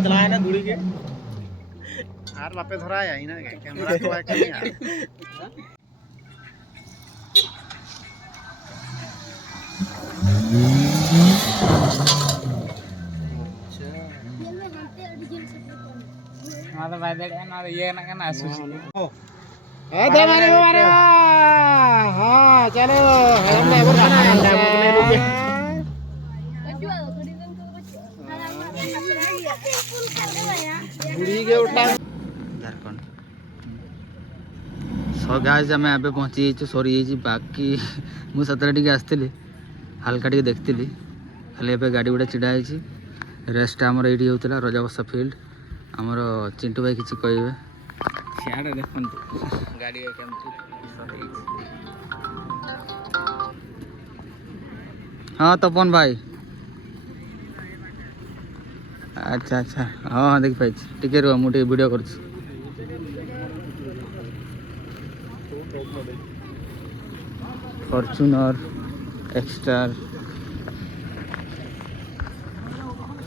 चलाए ना धुड़ी के आर बापे धरा है ना कैमरा तो है कहीं यार माता बादल ना ये ना करना सुशी अरे मारे हाँ चलो हम ड्राइवर खाना है ड्राइवर के लिए रुके बुढ़ी के उठा झारखंड सो गाइस आम एबे पहुँची सरी बाकी मु सतरे टी आसती हालका टी देखी खाली एबे गाड़ी गुड़ा चिड़ा रेस्ट आमर ये होता रजाबसा फील्ड आमर चिंटू भाई किसी कहे सियाड़े देखो गाड़ी हाँ तपन भाई अच्छा अच्छा हाँ हाँ देख पाई टिके रुह मुझे वीडियो कर फॉर्च्यूनर एक्स्ट्रा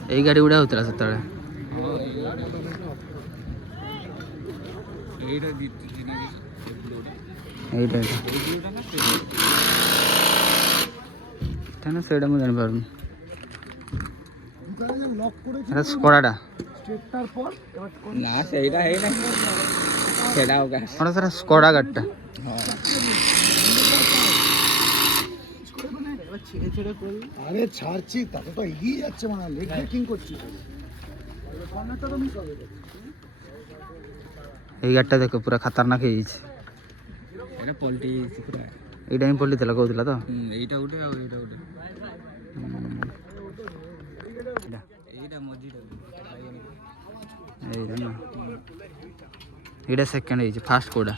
यही गाड़ी गुड़ा होता से ना से जानी पार स्कोडाटा ना सेटा है ना सेटा होगा कौन सर स्कोडा गाड़ीटा আরে ছাড়ছি তাতে তো এগিয়ে যাচ্ছে মানে লেগ ব্রেকিং করছি কর্নারটা তো মিস হবে এই গাড়িটা দেখো পুরা খতরনাক হয়ে গেছে এটা পল্টি পুরা এইটা ହିଁ ପଲ୍ଲି ଥିଲା କହୁଥିଲା ତ এইটা উঠে ଆଉ এইটা উঠে এইটা ମଝିଟା এইটা ନା এইଟା ସେକେଣ୍ଡ ହେଇଛି ଫାଷ୍ଟ କୋଉଟା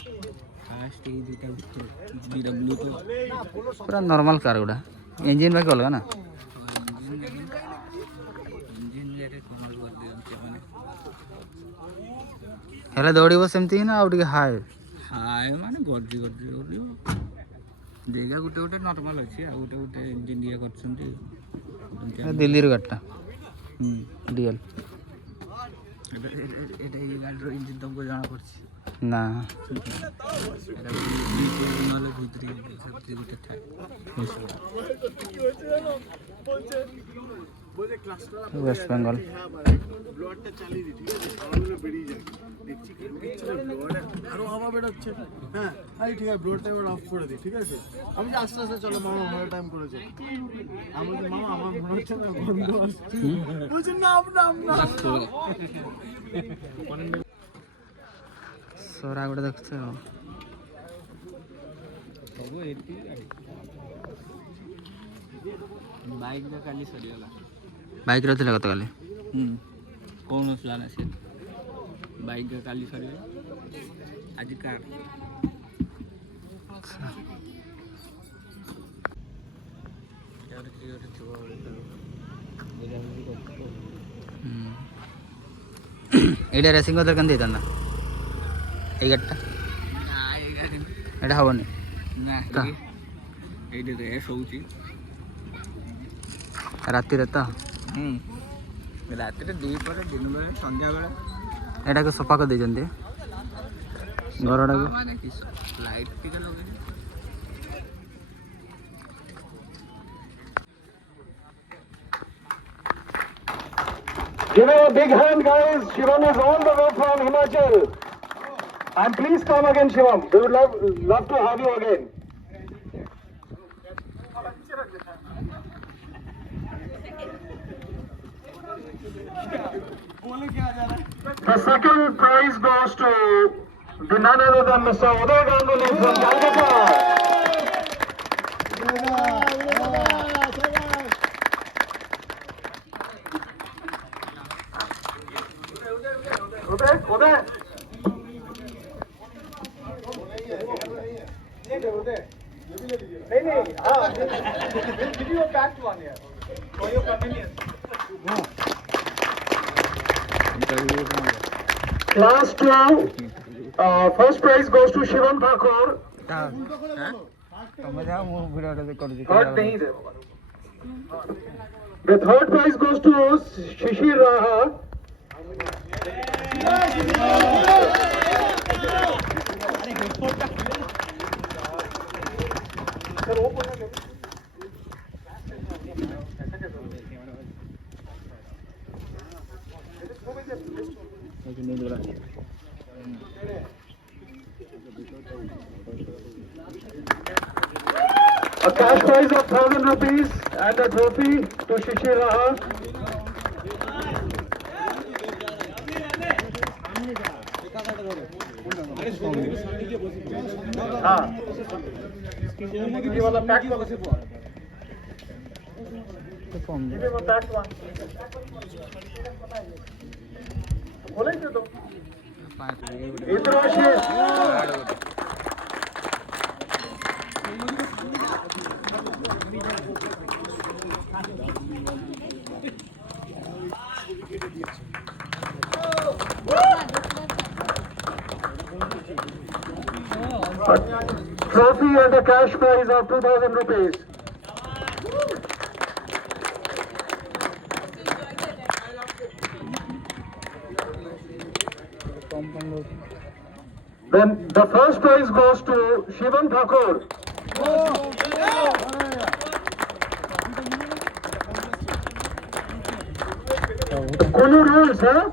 फास्ट এই দুটা বিডব্লিউ তো ପୁରା ନର୍ମାଲ କାର ଗୁଡ଼ା ଇଞ୍ଜିନ୍ ବାକି ଅଲଗା ନା इंजन रे कमाल कर दियंते माने ହେଲେ ଦୌଡ଼ିବ ସେମିତି ନା ଆଉ ଟିକେ ହାଏ हाय माने गर्जी गर्जी गर्जी देखा गुटे गुटे नॉर्मल अछि आ गुटे गुटे इंजन दिया करछंती दिल्लीर गाड़ीटा डीएल एटा ये गाड़ी इंजन तुमको जाना पड़छि ना एटा नले भीतरी सब गुटे था वेस्ट बेंगल ব্লডটা চালিয়ে দি ঠিক আছে হাওয়াগুলো বেরিয়ে যায় দেখছি কি পিছনে ব্লড আরো হাওয়া বেরোচ্ছে হ্যাঁ আরে ঠিক আছে ব্লডটা এবার অফ করে দি ঠিক আছে আমি যে আস্তে আস্তে চলো মামা ভালো টাইম করেছে আমাদের মামা আমার মনে হচ্ছে না গন্ধ আসছে বলছে নাম सोरा गोटे देखछ सब एती गाड़ी बाइक दा काली सरियाला बाइक रहथिला कत काली कौन असला ना से बाइक दा काली सरियाला आज कार यार की ओटे छुआ एटा रेसिंग उधर कंदी तंदा এই গাড়িটা ना ए गाड़ी এটা হবনি ना এইটা রেস হউছি রাতিরে তো রাতে দুই পরে দিন বেলা সন্ধ্যা বেলা এটাকে সফা করে ଦେଇଛନ୍ତି ঘরটাকে মানে কি লাইট টিকে লগাই Give him a big hand, guys. Shivam is all the way from Himachal. And please come again, Shivam. We would love to have you again. The second prize goes to the none other than Mr. Uday Ganguly from Calcutta. Uday. Class 12, first prize goes to Shivam Thakur. The third prize goes to Shishir Raha. A cash prize of 1,000 rupees and a trophy to Shishir Raha. ये वाला pack तो कैसे हुआ? ये वो pack हुआ। बोले क्यों तो? इधर trophy and a cash prize of 2,000 rupees. Then the first prize goes to Shivam Thakur. Kulu rules, huh?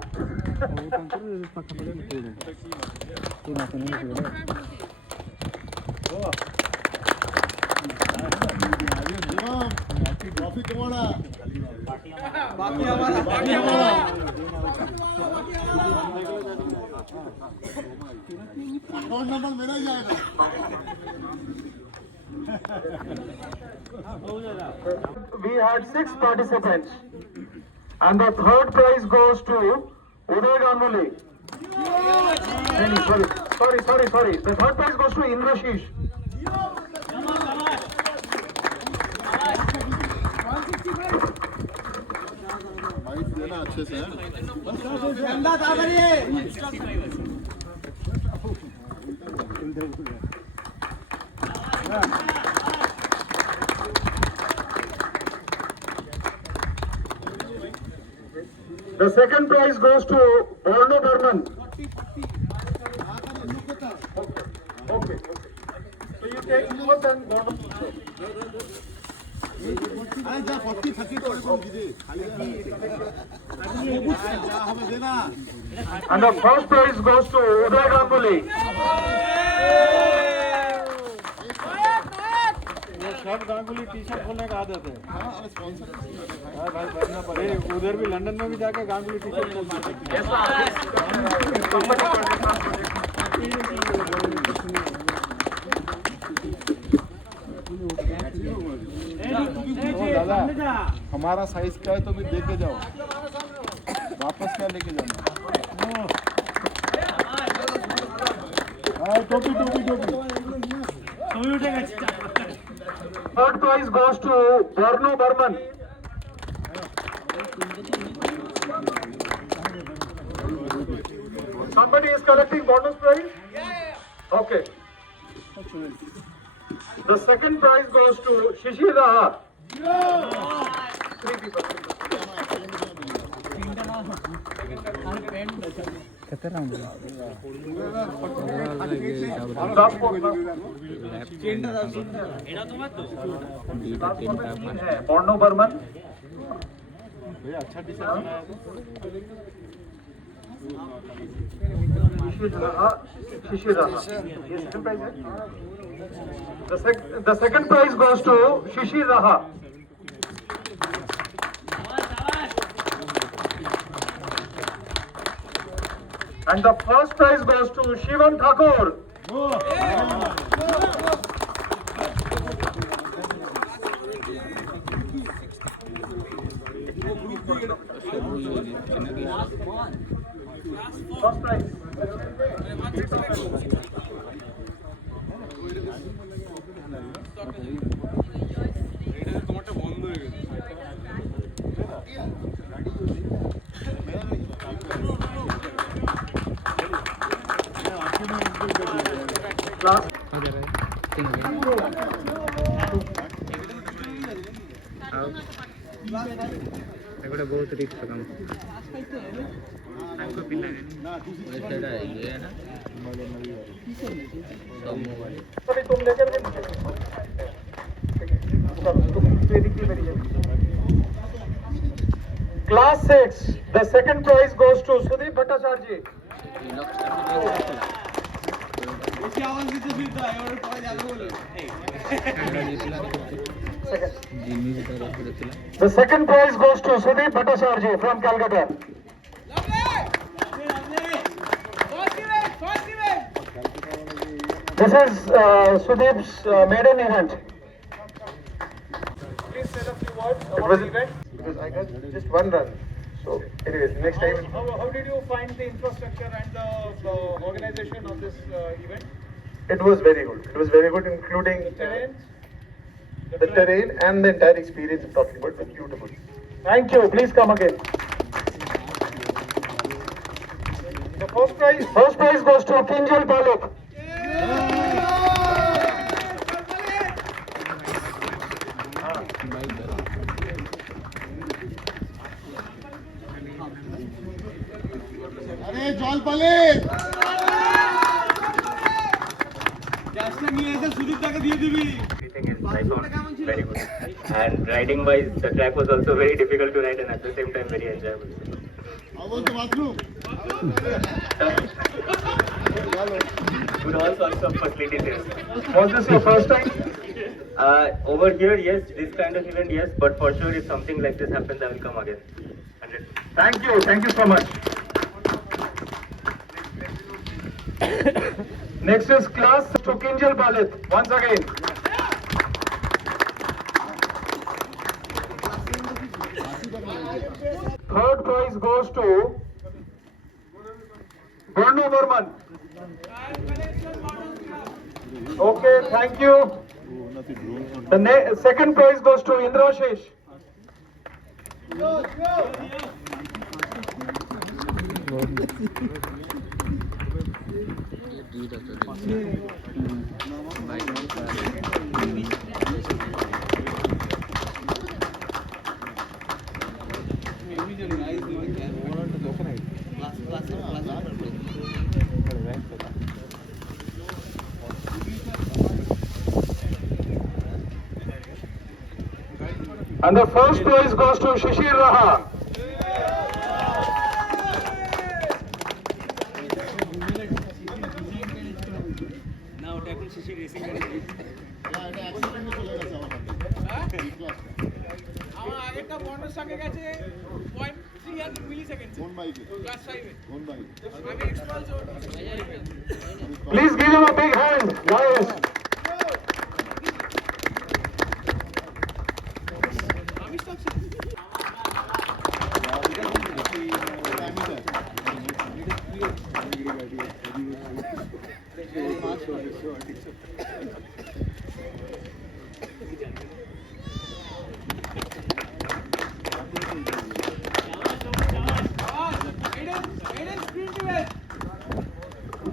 Account number मेरा ही आएगा। We had 6 participants, and the third prize goes to Uday Ganguly. Sorry. The third prize goes to Indrashish. अच्छे से The second prize goes to Orno Burman. Okay. So you take both and Orno. And the first prize goes to Uday Ganguly. सब Ganguly T shirt खोलने का आदत है। भाई बनना पड़े उधर भी लंदन में भी जाके गांगुली टी शर्ट खोल सकते हैं। दादा हमारा साइज क्या है तो भी देके जाओ, वापस क्या लेके जाना। टोपी Third prize goes to Orno Burman. Somebody is collecting bonus prize? Okay. The second prize goes to Shishir Raha. 3 people. Orno Burman. अच्छा T shirt Shishir Raha. Yes, second prize. The second prize goes to Shishir Raha. And the first prize goes to Shivam Thakur. First prize. Class. ଏଗୁଡ଼ା ବହୁତ ରିକ୍ସ କାମ ତାଙ୍କ ପିଲା ସେଇଟା ଇଏ ନା अभी तुम लेकर के तुम Class 6. The second prize goes to Sudeep Bhattacharya. The second prize goes to Sudeep Bhattacharya from Calcutta. This is Sudeep's maiden event. Please say a few words about the event. Because I got just one run. So, anyways, next time. How did you find the infrastructure and the organization of this event? It was very good. It was very good, including the terrain and the entire experience I'm talking about was beautiful. Thank you. Please come again. The first prize goes to Kinjal Paluk. अरे जल पाले Very good. And riding wise, the track was also very difficult to ride and at the same time very enjoyable. आवल तो bathroom With all sorts of facilities here. Was this your first time? Over here, yes, this kind of event, yes, but for sure if something like this happens, I will come again. 100%. Thank you. Thank you so much. Next is class to Kinjal Palit. Once again. Third prize goes to Bonu Burman. Okay, thank you. The second prize goes to Indra Shesh. And the first prize goes to Shishir Raha. Now tackle Shishi racing. আমার আগেরটা বন্ডের সঙ্গে গেছে 0.3 millisecond কোন বাইকে class 5 এ কোন bike আমি Xpulse Please give him a big hand, guys. আমি stock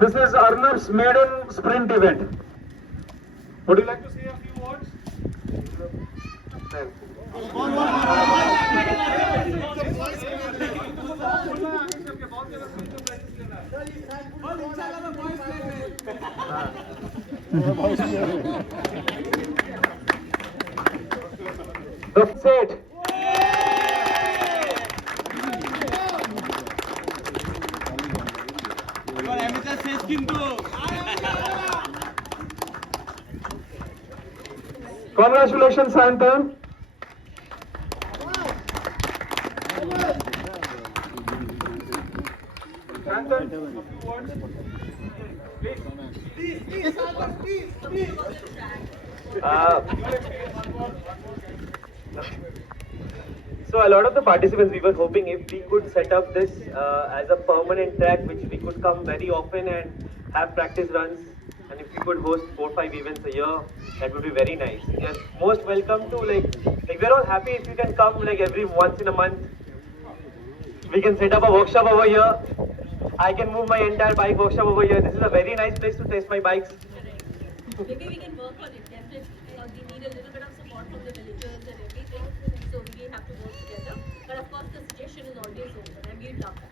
This is Arnab's maiden sprint event. Would you like to say a few words? The set. Congratulations, Anton. So a lot of the participants, we were hoping if we could set up this as a permanent track, which we could come very often and have practice runs, and if we could host 4-5 events a year, that would be very nice. You're most welcome to like we're all happy if you can come like every once in a month. We can set up a workshop over here. I can move my entire bike workshop over here. This is a very nice place to test my bikes. Maybe we can work on it, definitely, because we need a little bit of support from the villagers and everything, so we have to work together. But of course, the suggestion is always open, and we'd love that.